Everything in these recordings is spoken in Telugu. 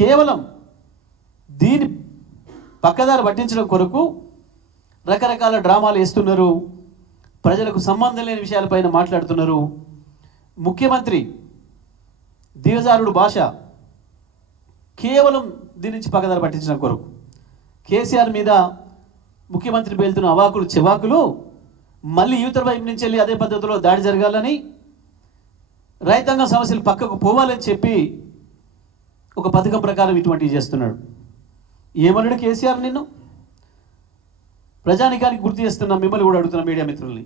కేవలం దీని పక్కదారి పట్టించడం కొరకు రకరకాల డ్రామాలు వేస్తున్నారు, ప్రజలకు సంబంధం లేని విషయాలపైన మాట్లాడుతున్నారు. ముఖ్యమంత్రి దిగజారుడు భాష కేవలం దీని నుంచి పక్కదారి పట్టించడం కొరకు కేసీఆర్ మీద ముఖ్యమంత్రి పేలుతున్న అవాకులు చెవాకులు మళ్ళీ యువతర వైపు నుంచి వెళ్ళి అదే పద్ధతిలో దాడి జరగాలని, రైతాంగ సమస్యలు పక్కకు పోవాలని చెప్పి ఒక పథకం ప్రకారం ఇటువంటివి చేస్తున్నాడు. ఏమన్నాడు కేసీఆర్? నిన్ను ప్రజానికానికి గుర్తు చేస్తున్నా, మిమ్మల్ని కూడా అడుగుతున్నా మీడియా మిత్రుల్ని.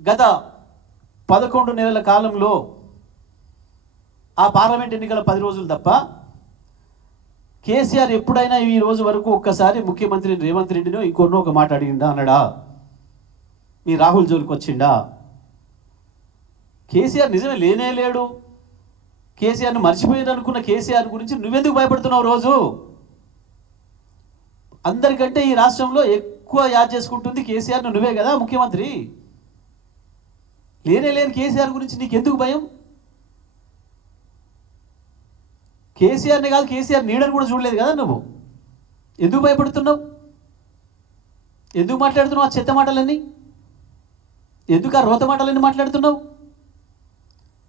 గత 11 నెలల కాలంలో ఆ పార్లమెంట్ ఎన్నికల 10 రోజులు తప్ప కేసీఆర్ ఎప్పుడైనా ఈ రోజు వరకు ఒక్కసారి ముఖ్యమంత్రి రేవంత్ రెడ్డినో ఇంకొన్నో ఒక మాట అడిగిండా అన్నాడా? మీ రాహుల్ జోలికి వచ్చిండా? కేసీఆర్ నిజమే లేనే లేడు. కేసీఆర్ను మర్చిపోయారు అనుకున్న కేసీఆర్ గురించి నువ్వెందుకు భయపడుతున్నావు? రోజు అందరికంటే ఈ రాష్ట్రంలో ఎక్కువ యాద్ చేసుకుంటుంది కేసీఆర్ను నువ్వే కదా ముఖ్యమంత్రి. లేనే లేని కేసీఆర్ గురించి నీకు ఎందుకు భయం? కేసీఆర్ని కాదు, కేసీఆర్ నీడని కూడా చూడలేదు కదా నువ్వు. ఎందుకు భయపడుతున్నావు? ఎందుకు మాట్లాడుతున్నావు ఆ చెత్త మాటలన్నీ? ఎందుకు ఆ రోత మాటలన్నీ మాట్లాడుతున్నావు?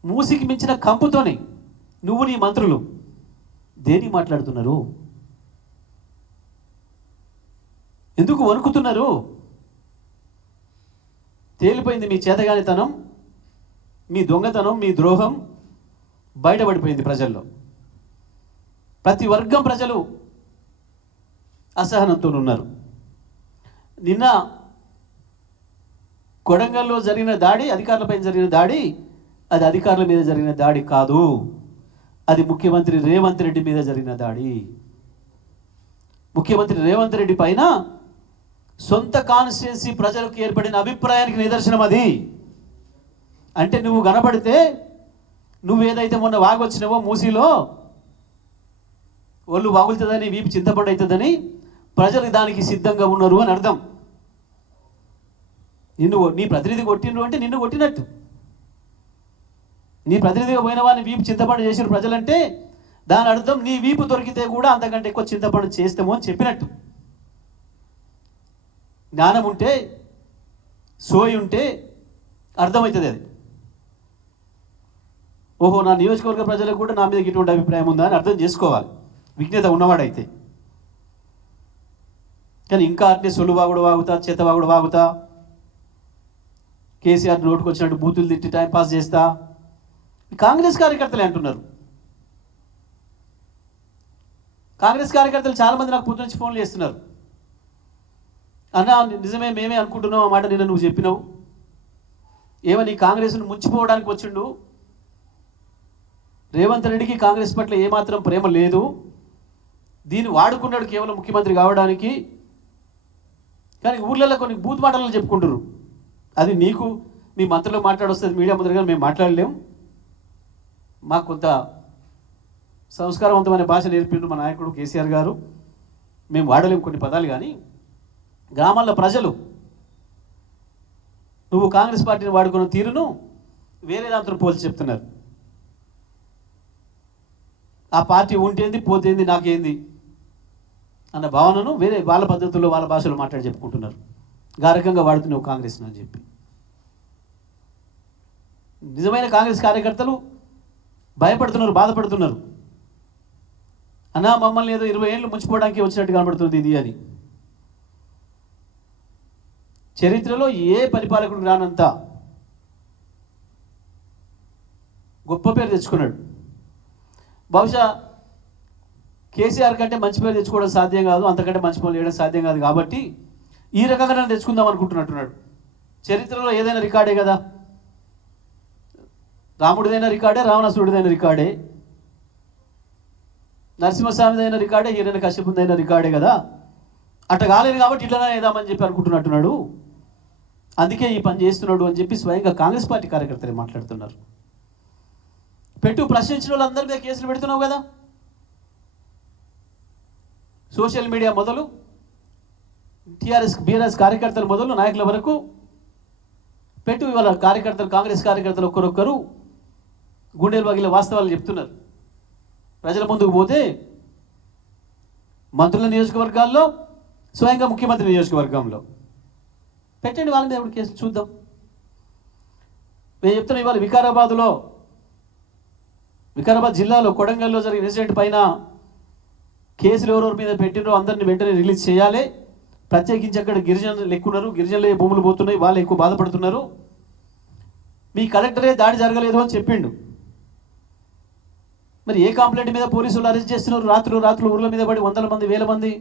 మూసికి మించిన కంపుతోనే నువ్వు నీ మంత్రులు దేని మాట్లాడుతున్నారు? ఎందుకు వణుకుతున్నారు? తేలిపోయింది మీ చేతగానితనం, మీ దొంగతనం, మీ ద్రోహం బయటపడిపోయింది ప్రజల్లో. ప్రతి వర్గం ప్రజలు అసహనంతో ఉన్నారు. నిన్న కొడంగల్లో జరిగిన దాడి, అధికారులపై జరిగిన దాడి, అది అధికారుల మీద జరిగిన దాడి కాదు, అది ముఖ్యమంత్రి రేవంత్ రెడ్డి మీద జరిగిన దాడి. ముఖ్యమంత్రి రేవంత్ రెడ్డి పైన సొంత కాన్స్టిట్యున్సీ ప్రజలకు ఏర్పడిన అభిప్రాయానికి నిదర్శనం అది. అంటే నువ్వు కనపడితే, నువ్వేదైతే మొన్న వాగొచ్చినావో మూసీలో, ఒళ్ళు వాగులుతుందని, వీపు చింతపండు అవుతుందని ప్రజలు దానికి సిద్ధంగా ఉన్నారు అని అర్థం. నీ ప్రతినిధి కొట్టిండ్రు అంటే నిన్ను కొట్టినట్టు. నీ ప్రతినిధిగా పోయిన వాడిని వీపు చింతపండు చేసిన ప్రజలంటే దాని అర్థం నీ వీపు దొరికితే కూడా అంతకంటే ఎక్కువ చింతపండు చేస్తామో అని చెప్పినట్టు. జ్ఞానం ఉంటే, సోయి ఉంటే అర్థమవుతుంది అది. ఓహో, నా నియోజకవర్గ ప్రజలకు కూడా నా మీద ఇటువంటి అభిప్రాయం ఉందా అని అర్థం చేసుకోవాలి విజ్ఞత ఉన్నవాడైతే. కానీ ఇంకా అట్లే సొల్లు వాగుడు వాగుతా, చేత వాగుడు వాగుతా, కేసీఆర్ నోటుకు వచ్చినట్టు బూతులు తిట్టి టైంపాస్ చేస్తా కాంగ్రెస్ కార్యకర్తలే అంటున్నారు. కాంగ్రెస్ కార్యకర్తలు చాలామంది నాకు పొద్దు నుంచి ఫోన్లు చేస్తున్నారు. అన్నా నిజమే, మేమే అనుకుంటున్నాం ఆ మాట నిన్న నువ్వు చెప్పినావు. ఏమని కాంగ్రెస్ను ముంచిపోవడానికి వచ్చిండు. రేవంత్ రెడ్డికి కాంగ్రెస్ పట్ల ఏమాత్రం ప్రేమ లేదు, దీన్ని వాడుకున్నాడు కేవలం ముఖ్యమంత్రి కావడానికి. కానీ ఊర్లలో కొన్ని బూత్ మాటలను చెప్పుకుంటారు. అది నీకు మీ మంత్రులు మాట్లాడొస్తుంది మీడియా ముందరగా, మేము మాట్లాడలేం. మాకు కొంత సంస్కారవంతమైన భాష నేర్పిండు మా నాయకుడు కేసీఆర్ గారు, మేము వాడలేము కొన్ని పదాలు. కానీ గ్రామాల్లో ప్రజలు నువ్వు కాంగ్రెస్ పార్టీని వాడుకున్న తీరును వేరే దాంతో పోల్చి చెప్తున్నారు. ఆ పార్టీ ఉంటేంది పోతేంది నాకేంది అన్న భావనను వేరే వాళ్ళ పద్ధతుల్లో వాళ్ళ భాషలో మాట్లాడి చెప్పుకుంటున్నారు. గారకంగా వాడుతున్నావు కాంగ్రెస్ను అని చెప్పి. నిజమైన కాంగ్రెస్ కార్యకర్తలు భయపడుతున్నారు, బాధపడుతున్నారు. అన్నా మమ్మల్ని ఏదో 20 ఏళ్ళు ముంచిపోవడానికి వచ్చినట్టు కనబడుతుంది ఇది అని. చరిత్రలో ఏ పరిపాలకుడు రానంత గొప్ప పేరు తెచ్చుకున్నాడు. బహుశా కేసీఆర్ కంటే మంచి పేరు తెచ్చుకోవడం సాధ్యం కాదు, అంతకంటే మంచి పనులు చేయడం సాధ్యం కాదు. కాబట్టి ఈ రకంగా నన్ను తెచ్చుకుందాం అనుకుంటున్నట్టున్నాడు. చరిత్రలో ఏదైనా రికార్డే కదా, రాముడిదైనా రికార్డే, రావణాసురుడిదైన రికార్డే, నరసింహస్వామిదైన రికార్డే, హిరణ్యకశ్యపుదైన రికార్డే కదా. అట్ట కాలేదు కాబట్టి ఇట్లనే ఏదామని చెప్పి అనుకుంటున్నట్టున్నాడు. అందుకే ఈ పని చేస్తున్నాడు అని చెప్పి స్వయంగా కాంగ్రెస్ పార్టీ కార్యకర్తలే మాట్లాడుతున్నారు. ప్రశ్నించిన వాళ్ళందరి మీద కేసులు పెడుతున్నావు కదా. సోషల్ మీడియా మొదలు బీఆర్ఎస్ కార్యకర్తలు మొదలు నాయకుల వరకు ఇవాళ కార్యకర్తలు, కాంగ్రెస్ కార్యకర్తలు ఒక్కరొక్కరు గుండెలు పగిలే వాస్తవాలు చెప్తున్నారు. ప్రజల ముందుకు పోతే మంత్రుల నియోజకవర్గాల్లో, స్వయంగా ముఖ్యమంత్రి నియోజకవర్గంలో పెట్టండి వాళ్ళ మీద కేసులు చూద్దాం. నేను చెప్తున్నా, ఇవాళ వికారాబాద్ జిల్లాలో కొడంగల్లో జరిగిన ఇన్సిడెంట్ పైన కేసులు ఎవరెవరి మీద పెట్టినో అందరిని వెంటనే రిలీజ్ చేయాలి. ప్రత్యేకించి అక్కడ గిరిజనులు ఎక్కున్నారు, గిరిజనులే భూములు పోతున్నాయి, వాళ్ళు ఎక్కువ బాధపడుతున్నారు. మీ కలెక్టరే దాడి జరగలేదు అని చెప్పిండు. మరి ఏ కంప్లైంట్ మీద పోలీసులు అరెస్ట్ చేస్తున్నారు? రాత్రులు ఊర్ల మీద పడి వందల మంది, వేల మంది.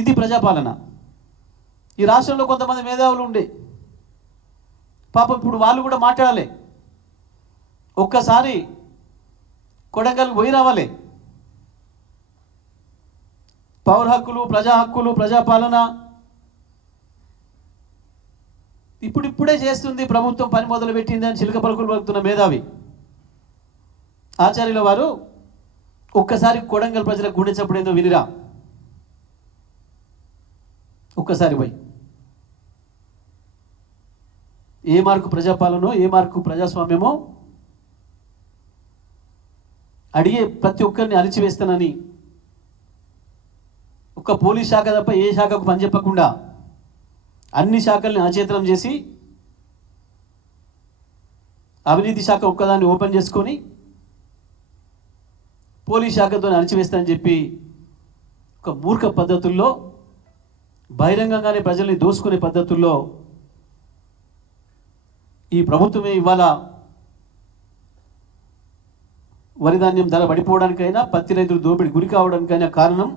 ఇది ప్రజాపాలన. ఈ రాష్ట్రంలో కొంతమంది మేధావులు ఉండే పాపం ఇప్పుడు వాళ్ళు కూడా మాట్లాడాలి. ఒక్కసారి కొడంగల్కి పోయి రావాలి. పౌర హక్కులు, ప్రజా హక్కులు, ప్రజాపాలన ఇప్పుడిప్పుడే చేస్తుంది ప్రభుత్వం, పని మొదలు పెట్టింది అని చిలక పలుకులు పలుకుతున్న మేధావి ఆచార్యుల వారు ఒక్కసారి కొడంగల్ ప్రజలకు గుండె చప్పుడు ఏందో వినిరా. ఒక్కసారి పోయి ఏ మార్కు ప్రజాపాలనో, ఏ మార్కు ప్రజాస్వామ్యమో అడిగే ప్రతి ఒక్కరిని అణిచివేస్తానని ఒక్క పోలీస్ శాఖ తప్ప ఏ శాఖకు పనిచెప్పకుండా అన్ని శాఖల్ని అచేతనం చేసి అవినీతి శాఖ ఒక్కదాన్ని ఓపెన్ చేసుకొని పోలీస్ శాఖతో అణిచివేస్తానని చెప్పి ఒక మూర్ఖ పద్ధతుల్లో, బహిరంగంగానే ప్రజల్ని దోసుకునే పద్ధతుల్లో ఈ ప్రభుత్వమే ఇవాళ వరిధాన్యం ధర పడిపోవడానికైనా, పత్తి రైతులు దోపిడీ గురి కావడానికైనా కారణం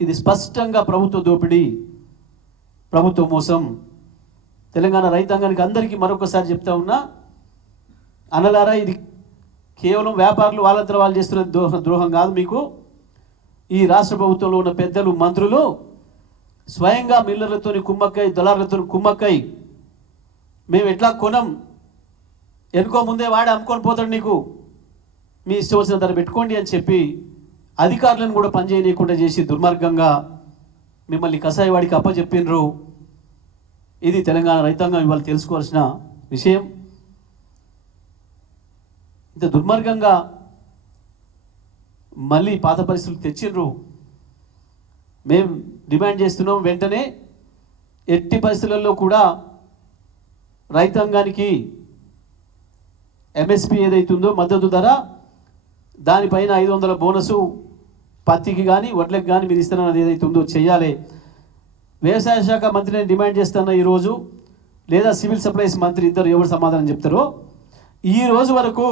ఇది స్పష్టంగా ప్రభుత్వ దోపిడీ, ప్రభుత్వ మోసం. తెలంగాణ రైతాంగానికి అందరికీ మరొకసారి చెప్తా ఉన్నా, అనలారా ఇది కేవలం వ్యాపారులు వాళ్ళంతా వాళ్ళు చేస్తున్న ద్రోహం కాదు. మీకు ఈ రాష్ట్ర ప్రభుత్వంలో ఉన్న పెద్దలు, మంత్రులు స్వయంగా మిల్లర్లతో కుమ్మక్కై, దళారులతో కుమ్మక్కై మేము ఎట్లా కొనం, ఎనుకో ముందే వాడే అమ్ముకొని పోతాడు, నీకు మీ ఇష్టం వచ్చిన ధర పెట్టుకోండి అని చెప్పి అధికారులను కూడా పనిచేయనీయకుండా చేసి దుర్మార్గంగా మిమ్మల్ని కసాయివాడికి అప్పచెప్పినరు. ఇది తెలంగాణ రైతాంగం ఇవాళ తెలుసుకోవాల్సిన విషయం. ఇంత దుర్మార్గంగా మళ్ళీ పాత పరిస్థితులు తెచ్చిండ్రు. మేము డిమాండ్ చేస్తున్నాం, వెంటనే ఎట్టి పరిస్థితులలో కూడా రైతాంగానికి ఎంఎస్పి ఏదైతుందో మద్దతు ధర, దానిపైన 500 బోనసు పత్తికి కానీ వడ్లకు కానీ మీరు ఇస్తున్నది ఏదైతుందో చెయ్యాలి. వ్యవసాయ శాఖ మంత్రిని డిమాండ్ చేస్తున్న ఈరోజు, లేదా సివిల్ సప్లైస్ మంత్రి, ఇద్దరు ఎవరు సమాధానం చెప్తారో, ఈ రోజు వరకు